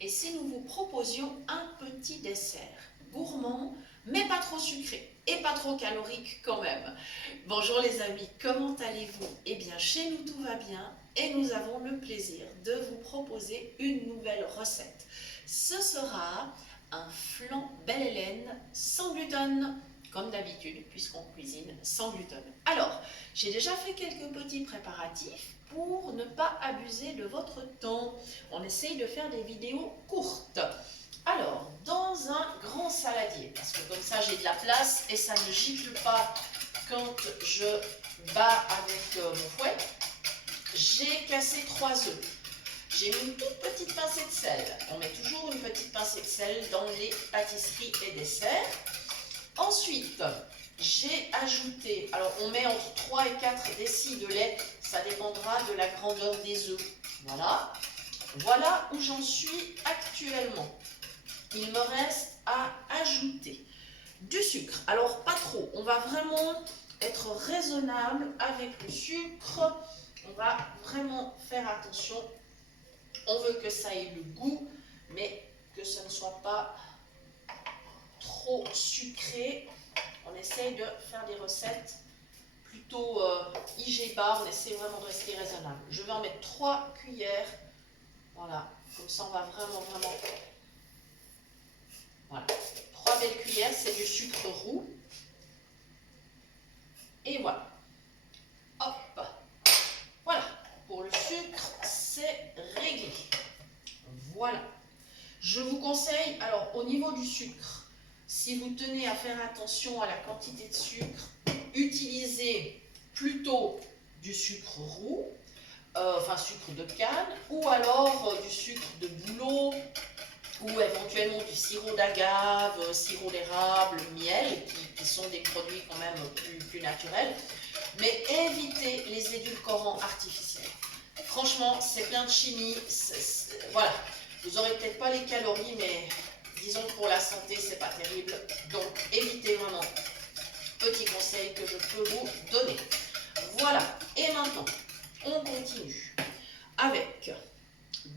Et si nous vous proposions un petit dessert gourmand, mais pas trop sucré et pas trop calorique quand même? Bonjour les amis, comment allez-vous? Eh bien, chez nous tout va bien et nous avons le plaisir de vous proposer une nouvelle recette. Ce sera un flan Belle Hélène sans gluten, comme d'habitude, puisqu'on cuisine sans gluten. Alors, j'ai déjà fait quelques petits préparatifs pour ne pas abuser de votre temps. On essaye de faire des vidéos courtes. Alors, dans un grand saladier, parce que comme ça j'ai de la place et ça ne gicle pas quand je bats avec mon fouet, j'ai cassé 3 œufs. J'ai mis une toute petite pincée de sel. On met toujours une petite pincée de sel dans les pâtisseries et desserts. Ensuite, j'ai ajouté, alors on met entre 3 et 4 décis de lait, ça dépendra de la grandeur des œufs. Voilà. Voilà où j'en suis actuellement. Il me reste à ajouter du sucre. Alors pas trop, on va vraiment être raisonnable avec le sucre. On va vraiment faire attention. On veut que ça ait le goût, mais que ce ne soit pas trop sucré. On essaye de faire des recettes plutôt IG bas, on essaie vraiment de rester raisonnable. Je vais en mettre 3 cuillères. Voilà, comme ça on va vraiment. Voilà, 3 belles cuillères, c'est du sucre roux. Et voilà. Hop. Voilà, pour le sucre, c'est réglé. Voilà. Je vous conseille, alors au niveau du sucre, si vous tenez à faire attention à la quantité de sucre, utilisez plutôt du sucre roux, enfin sucre de canne, ou alors du sucre de bouleau, ou éventuellement du sirop d'agave, sirop d'érable, miel, qui sont des produits quand même plus naturels. Mais évitez les édulcorants artificiels. Franchement, c'est plein de chimie. Voilà. Vous n'aurez peut-être pas les calories, mais disons que pour la santé, c'est pas terrible. Donc, évitez vraiment. Petit conseil que je peux vous donner. Voilà. Et maintenant, on continue avec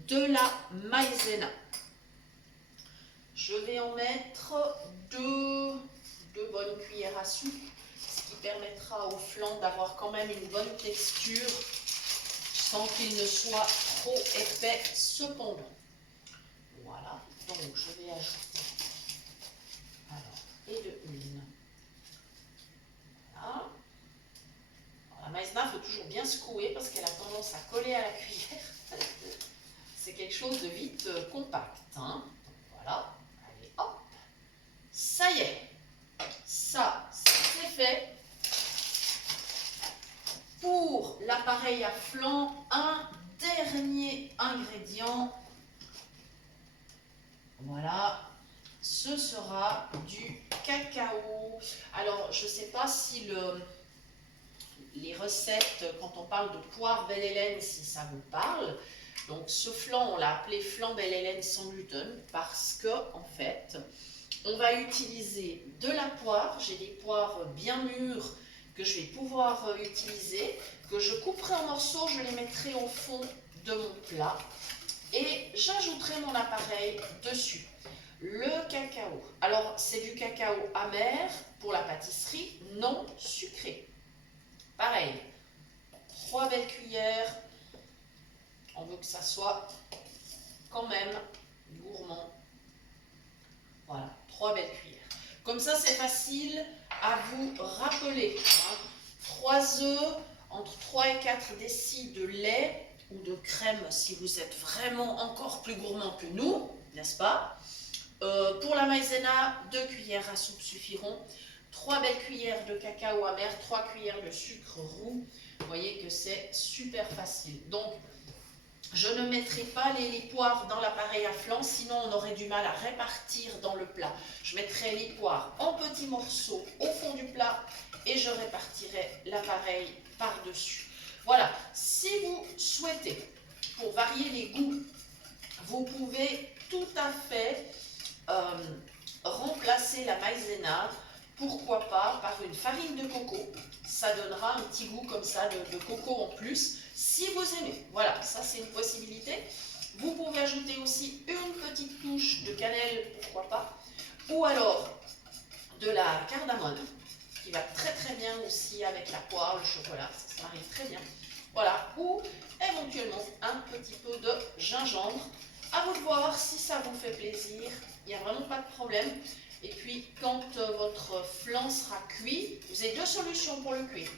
de la maïzena. Je vais en mettre deux bonnes cuillères à soupe, ce qui permettra au flan d'avoir quand même une bonne texture sans qu'il ne soit trop épais cependant. Voilà, donc je vais ajouter et de l'huile. Voilà. La maïzena, il faut toujours bien secouer parce qu'elle a tendance à coller à la cuillère. C'est quelque chose de vite compact. Hein. Voilà, allez hop, ça y est, ça c'est fait. Pour l'appareil à flan, un dernier ingrédient. Voilà, ce sera du cacao. Alors, je ne sais pas si les recettes, quand on parle de poire Belle Hélène, si ça vous parle. Donc, ce flan, on l'a appelé flan Belle Hélène sans gluten parce que, en fait, on va utiliser de la poire. J'ai des poires bien mûres que je vais pouvoir utiliser, que je couperai en morceaux, je les mettrai au fond de mon plat et j'ajouterai mon appareil dessus. Le cacao, alors c'est du cacao amer pour la pâtisserie, non sucré. Pareil, 3 belles cuillères, on veut que ça soit quand même gourmand. Voilà, 3 belles cuillères. Comme ça, c'est facile à vous rappeler. Hein. 3 œufs, entre 3 et 4 décis de lait ou de crème si vous êtes vraiment encore plus gourmand que nous, n'est-ce pas? Pour la maïzena, 2 cuillères à soupe suffiront. 3 belles cuillères de cacao amer, 3 cuillères de sucre roux. Vous voyez que c'est super facile. Donc, je ne mettrai pas les poires dans l'appareil à flan, sinon on aurait du mal à répartir dans le plat. Je mettrai les poires en petits morceaux au fond du plat et je répartirai l'appareil par-dessus. Voilà, si vous souhaitez, pour varier les goûts, vous pouvez tout à fait remplacer la maïzena, pourquoi pas, par une farine de coco. Ça donnera un petit goût comme ça de coco en plus, si vous aimez. Voilà, ça c'est une possibilité. Vous pouvez ajouter aussi une cannelle, pourquoi pas. Ou alors de la cardamome, qui va très très bien aussi avec la poire, le chocolat, ça se marie très bien. Voilà, ou éventuellement un petit peu de gingembre. À vous de voir si ça vous fait plaisir, il n'y a vraiment pas de problème. Et puis quand votre flan sera cuit, vous avez deux solutions pour le cuire.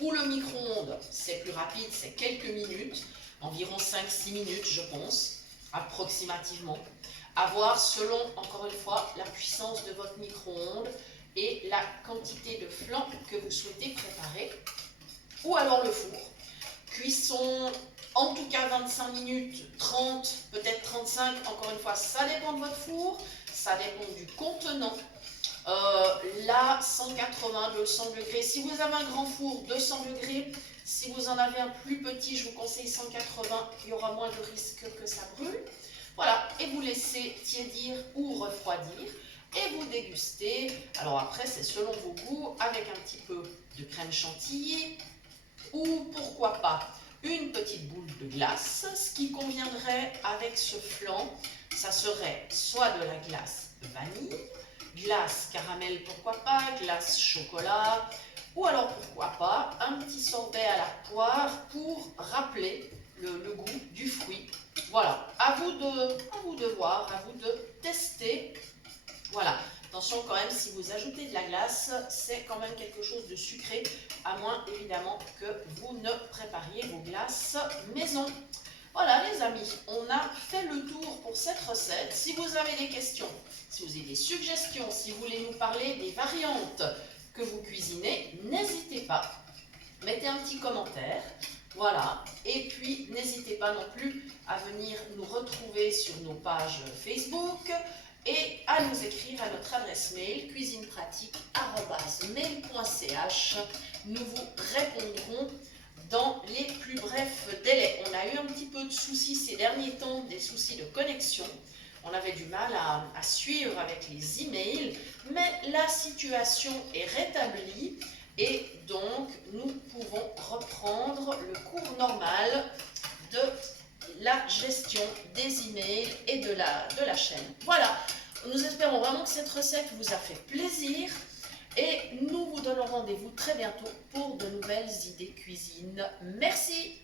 Ou le micro-ondes, c'est plus rapide, c'est quelques minutes, environ 5-6 minutes je pense, approximativement. À voir selon, encore une fois, la puissance de votre micro-ondes et la quantité de flan que vous souhaitez préparer. Ou alors le four. Cuisson, en tout cas 25 minutes, 30, peut-être 35, encore une fois, ça dépend de votre four, ça dépend du contenant. Là, 180, 200 degrés. Si vous avez un grand four, 200 degrés. Si vous en avez un plus petit, je vous conseille 180, il y aura moins de risque que ça brûle. Voilà, et vous laissez tiédir ou refroidir et vous dégustez. Alors après, c'est selon vos goûts, avec un petit peu de crème chantilly ou pourquoi pas une petite boule de glace. Ce qui conviendrait avec ce flan, ça serait soit de la glace vanille, glace caramel pourquoi pas, glace chocolat, ou alors pourquoi pas un petit sorbet à la poire pour rappeler le goût du fruit. Voilà, à vous de voir, à vous de tester. Voilà, attention quand même, si vous ajoutez de la glace, c'est quand même quelque chose de sucré, à moins évidemment que vous ne prépariez vos glaces maison. Voilà les amis, on a fait le tour pour cette recette. Si vous avez des questions, si vous avez des suggestions, si vous voulez nous parler des variantes que vous cuisinez, n'hésitez pas, mettez un petit commentaire. Voilà, et puis n'hésitez pas non plus à venir nous retrouver sur nos pages Facebook et à nous écrire à notre adresse mail cuisinepratique@mail.ch. Nous vous répondrons dans les plus brefs délais. On a eu un petit peu de soucis ces derniers temps, des soucis de connexion. On avait du mal à suivre avec les emails, mais la situation est rétablie et donc nous pouvons reprendre le cours normal de la gestion des emails et de la chaîne. Voilà, nous espérons vraiment que cette recette vous a fait plaisir. Et nous vous donnons rendez-vous très bientôt pour de nouvelles idées cuisine. Merci!